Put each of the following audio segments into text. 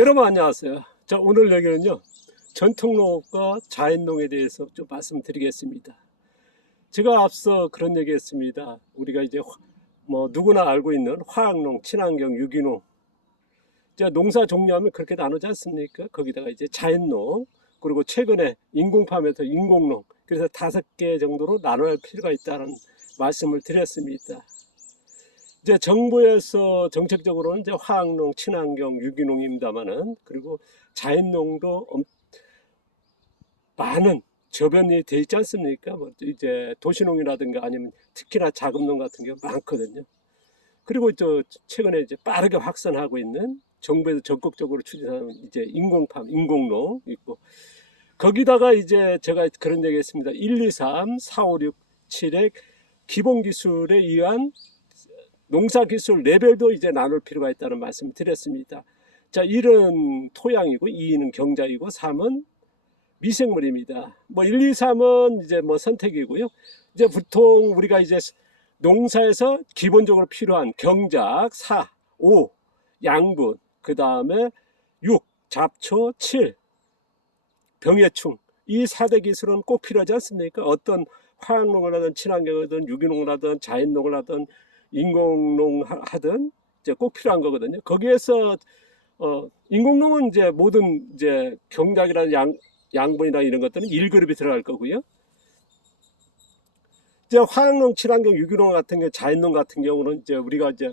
여러분 안녕하세요. 자, 오늘 여기는요 전통농업과 자연농에 대해서 좀 말씀드리겠습니다. 제가 앞서 그런 얘기했습니다. 우리가 이제 뭐 누구나 알고 있는 화학농, 친환경, 유기농, 이제 농사 종류하면 그렇게 나누지 않습니까? 거기다가 이제 자연농, 그리고 최근에 인공팜에서 인공농, 그래서 5개 정도로 나눠야 할 필요가 있다는 말씀을 드렸습니다. 이제 정부에서 정책적으로는 이제 화학농, 친환경, 유기농입니다만은, 그리고 자연농도 많은 저변이 돼 있지 않습니까? 뭐 이제 도시농이라든가 아니면 특히나 자금농 같은 게 많거든요. 그리고 또 최근에 이제 빠르게 확산하고 있는, 정부에서 적극적으로 추진하는 이제 인공팜, 인공농 있고, 거기다가 이제 제가 그런 얘기 했습니다. 1, 2, 3, 4, 5, 6, 7의 기본 기술에 의한 농사 기술 레벨도 이제 나눌 필요가 있다는 말씀을 드렸습니다. 자, 1은 토양이고, 2는 경작이고, 3은 미생물입니다. 뭐 1, 2, 3은 이제 뭐 선택이고요. 이제 보통 우리가 이제 농사에서 기본적으로 필요한 경작, 4, 5, 양분, 그 다음에 6, 잡초, 7, 병해충, 이 4대 기술은 꼭 필요하지 않습니까? 어떤 화학농을 하든 친환경을 하든 유기농을 하든 자연농을 하든 인공농 하든 이제 꼭 필요한 거거든요. 거기에서 인공농은 이제 모든 이제 경작이라는 양분이나 이런 것들은 1그룹이 들어갈 거고요. 이제 화학농, 친환경, 유기농 같은 경우, 자연농 같은 경우는 이제 우리가 이제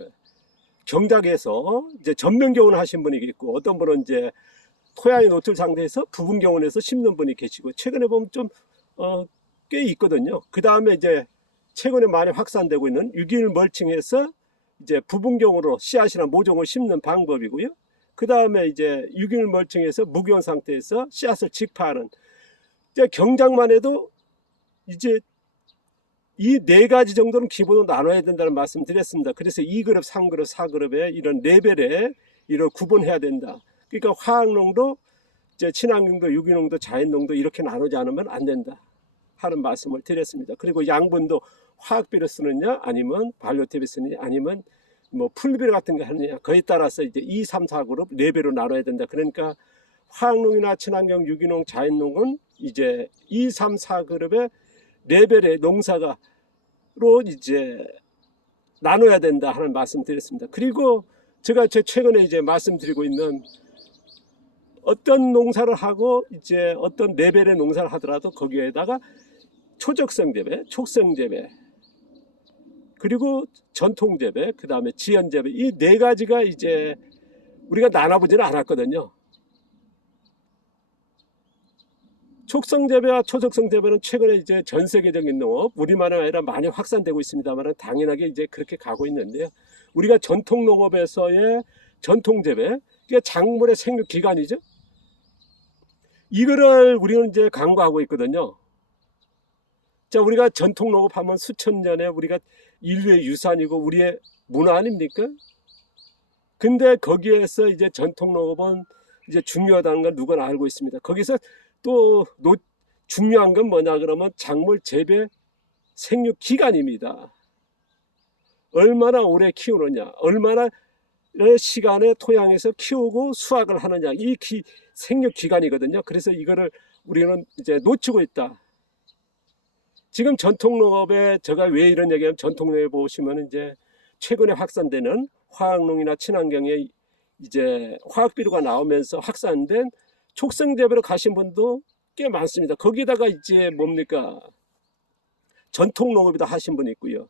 경작에서 이제 전면 교훈을 하신 분이 있고, 어떤 분은 이제 토양의 노출 상태에서 부분 교훈해서 심는 분이 계시고, 최근에 보면 좀 꽤 있거든요. 그 다음에 이제 최근에 많이 확산되고 있는 유기물 멀칭해서 이제 부분 경우로 씨앗이나 모종을 심는 방법이고요. 그 다음에 이제 유기물 멀칭해서 무기온 상태에서 씨앗을 직파하는, 이제 경작만 해도 이제 이 4가지 정도는 기본으로 나눠야 된다는 말씀 드렸습니다. 그래서 2그룹, 3그룹, 4그룹의 이런 레벨에 이걸 구분해야 된다. 그러니까 화학농도 이제 친환경도 유기농도 자연농도 이렇게 나누지 않으면 안 된다 하는 말씀을 드렸습니다. 그리고 양분도 화학비료 쓰느냐 아니면 발효탭을 쓰느냐 아니면 뭐 풀비료 같은 거 하느냐, 그에 따라서 이제 2, 3, 4그룹 레벨로 나눠야 된다. 그러니까 화학농이나 친환경, 유기농, 자연농은 이제 2, 3, 4그룹의 레벨의 농사가로 이제 나눠야 된다 하는 말씀 드렸습니다. 그리고 제가 최근에 이제 말씀드리고 있는, 어떤 농사를 하고 이제 어떤 레벨의 농사를 하더라도 거기에다가 초적성 재배, 촉성 재배, 그리고 전통 재배, 그 다음에 지연 재배, 이 4가지가 이제 우리가 나눠보지는 않았거든요. 촉성 재배와 초적성 재배는 최근에 이제 전 세계적인 농업, 우리만이 아니라 많이 확산되고 있습니다만 당연하게 이제 그렇게 가고 있는데요. 우리가 전통 농업에서의 전통 재배, 이게 작물의 생육 기간이죠. 이거를 우리는 이제 강구하고 있거든요. 자, 우리가 전통 농업하면 수천 년에 우리가 인류의 유산이고 우리의 문화 아닙니까? 근데 거기에서 이제 전통 농업은 이제 중요하다는 걸 누구나 알고 있습니다. 거기서 또 중요한 건 뭐냐 그러면 작물 재배 생육 기간입니다. 얼마나 오래 키우느냐, 얼마나 시간에 토양에서 키우고 수확을 하느냐, 이 생육 기간이거든요. 그래서 이거를 우리는 이제 놓치고 있다. 지금 전통농업에 제가 왜 이런 얘기하면, 전통농업에 보시면 이제 최근에 확산되는 화학농이나 친환경에 이제 화학비료가 나오면서 확산된 촉성재배로 가신 분도 꽤 많습니다. 거기다가 이제 뭡니까, 전통농업이다 하신 분이 있고요.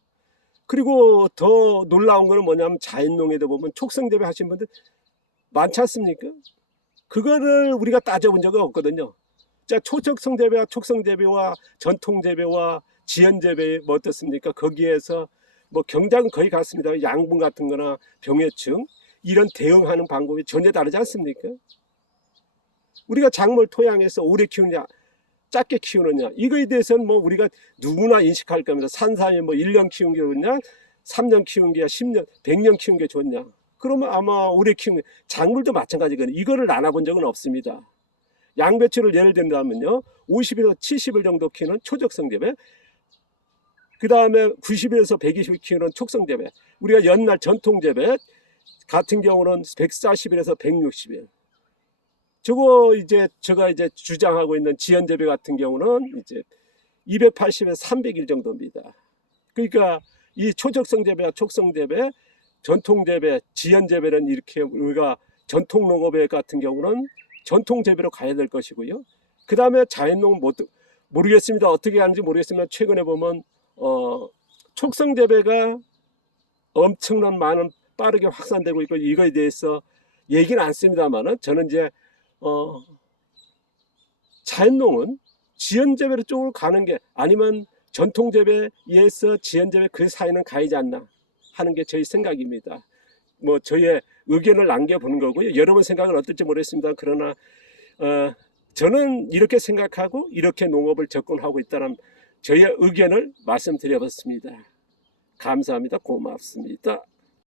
그리고 더 놀라운 거는 뭐냐면 자연농에도 보면 촉성재배 하신 분들 많지 않습니까? 그거를 우리가 따져본 적은 없거든요. 자, 초적성재배와 촉성재배와 전통재배와 지연재배 뭐 어떻습니까? 거기에서 뭐 경작은 거의 같습니다. 양분 같은 거나 병해충 이런 대응하는 방법이 전혀 다르지 않습니까? 우리가 작물 토양에서 오래 키우느냐 짧게 키우느냐, 이거에 대해서는 뭐 우리가 누구나 인식할 겁니다. 산삼이 뭐 1년 키운 게 좋냐, 3년 키운 게 10년, 100년 키운 게 좋냐. 그러면 아마 오래 키운, 작물도 마찬가지거든요. 이거를 나눠본 적은 없습니다. 양배추를 예를 든다면요, 50에서 70일 정도 키우는 초적성 재배, 그 다음에 90일에서 120일 키우는 촉성 재배, 우리가 옛날 전통 재배 같은 경우는 140일에서 160일, 저거 이제 제가 이제 주장하고 있는 지연재배 같은 경우는 이제 280에서 300일 정도입니다. 그러니까 이 초적성 재배와 촉성 재배, 전통 재배, 지연 재배는 이렇게 우리가 전통 농업에 같은 경우는 전통 재배로 가야 될 것이고요. 그 다음에 자연농 모르겠습니다. 어떻게 하는지 모르겠지만 최근에 보면 촉성 재배가 엄청난 많은 빠르게 확산되고 있고 이거에 대해서 얘기는 않습니다만은 저는 이제 자연농은 지연재배 쪽으로 가는 게 아니면 전통재배에서 지연재배 그 사이는 가야지 않나 하는 게 저희 생각입니다. 뭐 저의 의견을 남겨보는 거고요. 여러분 생각은 어떨지 모르겠습니다. 그러나 저는 이렇게 생각하고 이렇게 농업을 접근하고 있다는 저의 의견을 말씀드려봤습니다. 감사합니다. 고맙습니다.